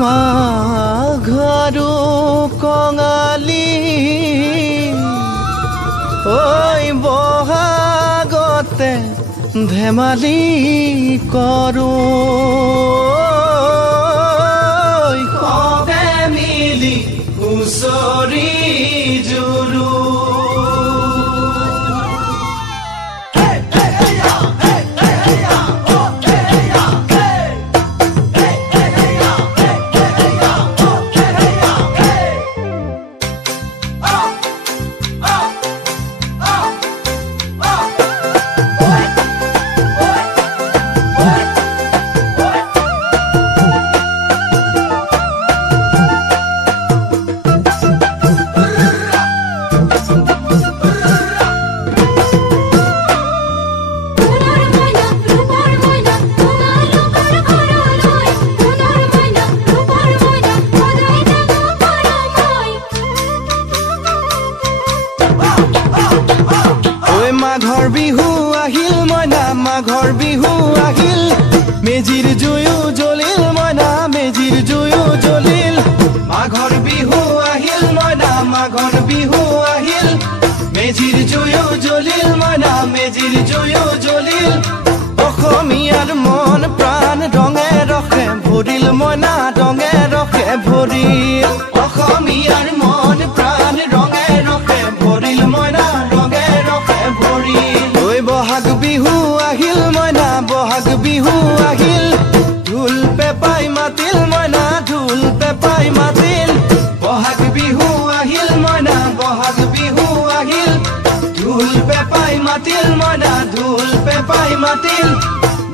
মাঘৰো কঙালী ঐ বহাগতে ধেমালি কৰোঁ সবে মিলি হুঁচৰি জুৰু মাঘৰ বিহু আহিল মইনা মাঘৰ বিহু আহিল মেজিৰ জুয়ো জ্বলিল মইনা মেজিৰ জুয়ো জ্বলিল মাঘৰ বিহু আহিল মইনা মাঘৰ বিহু আহিল মেজিৰ জুয়ো জ্বলিল মইনা মেজিৰ জুয়ো জ্বলিল অসমীয়াৰ মন প্ৰাণ ৰঙে ৰখে ভৰিল মইনা ৰঙে ৰখে ভৰিল অসমীয়াৰ মন প্ৰাণ ৰঙে ৰখে ভৰিল মইনা ৰঙে ৰখে ভৰিল ঐ বহাগ বিহু আহিল মইনা বহাগ বিহু আহিল ঢোল পেপাই মাতিল মইনা ঢোল পেপাই মাতিল বহাগ বিহু আহিল মইনা বহাগ বিহু আহিল ঢোল পেপাই মাতিল মইনা ঢোল পেপাই মাতিল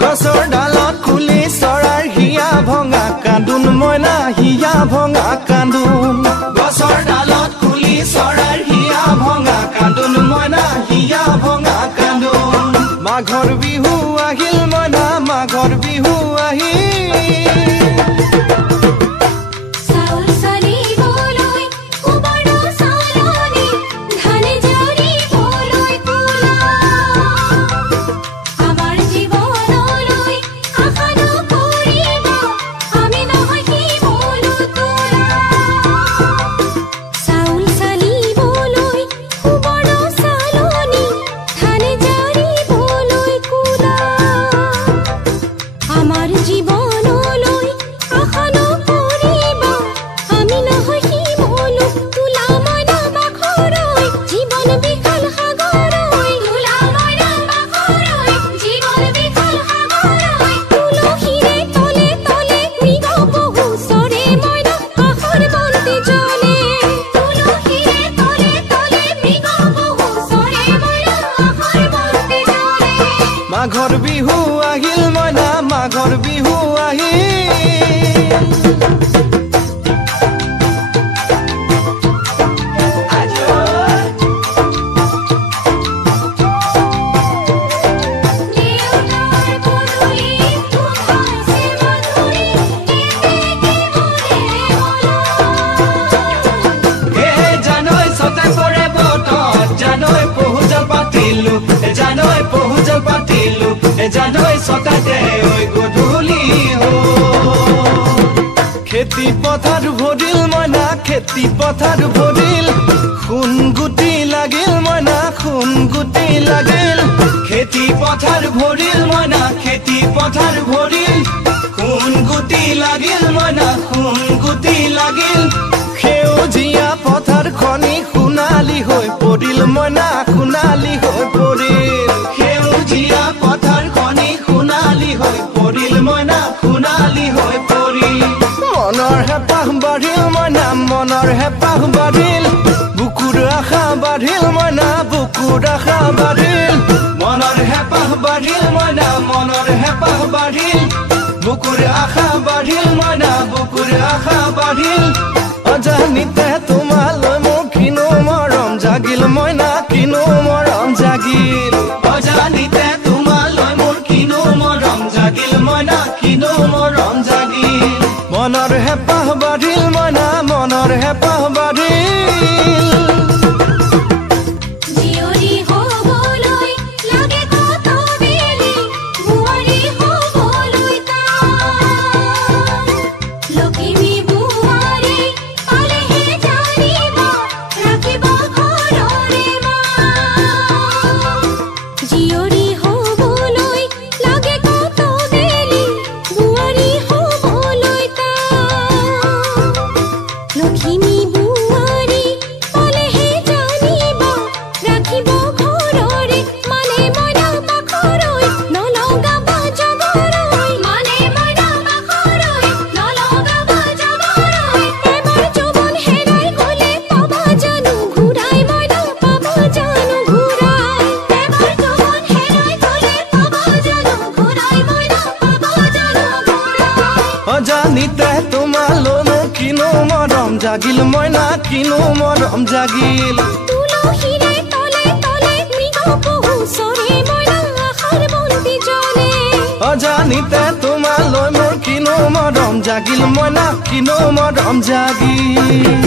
গছৰ ডালত খুলি চৰাৰ হিয়া ভঙা কান্দোন মইনা হিয়া ভঙা কান্দোন গছৰ ডালত খুলি চৰাৰ হিয়া ভঙা কান্দোন মইনা হিয়া ভঙা কান্দোন মাঘৰ বিহু আহিল মইনা মাঘৰ বিহু আহিল মাঘৰ বিহু আহিল মইনা মাঘৰ বিহু জানৈ সতাতে ওই গধূলি খেতি পথাৰ ভৰিল মইনা খেতি পথাৰ ভৰিল খুন গুটি লাগিল মইনা খুন গুটি লাগিল খেতি পথাৰ ভৰিল মইনা খেতি পথাৰ ভৰিল খুন গুটি লাগিল মইনা খুন গুটি লাগিল সেউজীয়া পথাৰ খনি সোণালী হৈ পৰিল মইনা সোণালী হৈ পৰিল সেউজীয়া পথাৰ খনি সোণালী হৈ পৰিল মইনা সোণালী হৈ পৰিল মনৰ হেঁপাহ বাঢ়িল মইনা মনৰ হেঁপাহ বাঢ়িল বুকুৰ আশা বাঢ়িল মইনা বুকুৰ আশা বাঢ়িল মনৰ হেঁপাহ বাঢ়িল মইনা মনৰ হেঁপাহ বাঢ়িল বুকুৰ আশা বাঢ়িল মইনা বুকুৰ আশা বাঢ়িল অজানিতে তোমালৈ মোৰ কিনো মৰম জাগিল মইনা কিনো মৰম জাগিল অজানিতে তোমালৈ মোৰ কিনো মৰম জাগিল মইনা কিনো মৰম জাগিল মনৰ হেঁপাহ বাঢ়িল মইনা মনৰ হেঁপাহ বাঢ়িল Give me অজানিতে তোমালৈ মোৰ কিনো মৰম জাগিল মইনা কিনো মৰম জাগিল তুলসীৰে তলে তলে মৃগ পহু চৰে মইনা আশাৰ বন্তি জ্বলে অজানিতে তোমালৈ মোৰ কিনো মৰম জাগিল মইনা কিনো মৰম জাগিল